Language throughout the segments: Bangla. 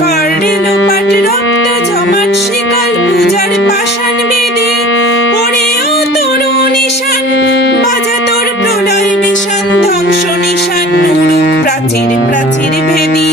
কার্ডে লোপাট রক্ত জমাট শিকাল নিশান, বাজা তোর প্রলয় মিশান ধ্বংস নিশান প্রাচীর প্রাচীর ভেদি।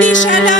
বিশালা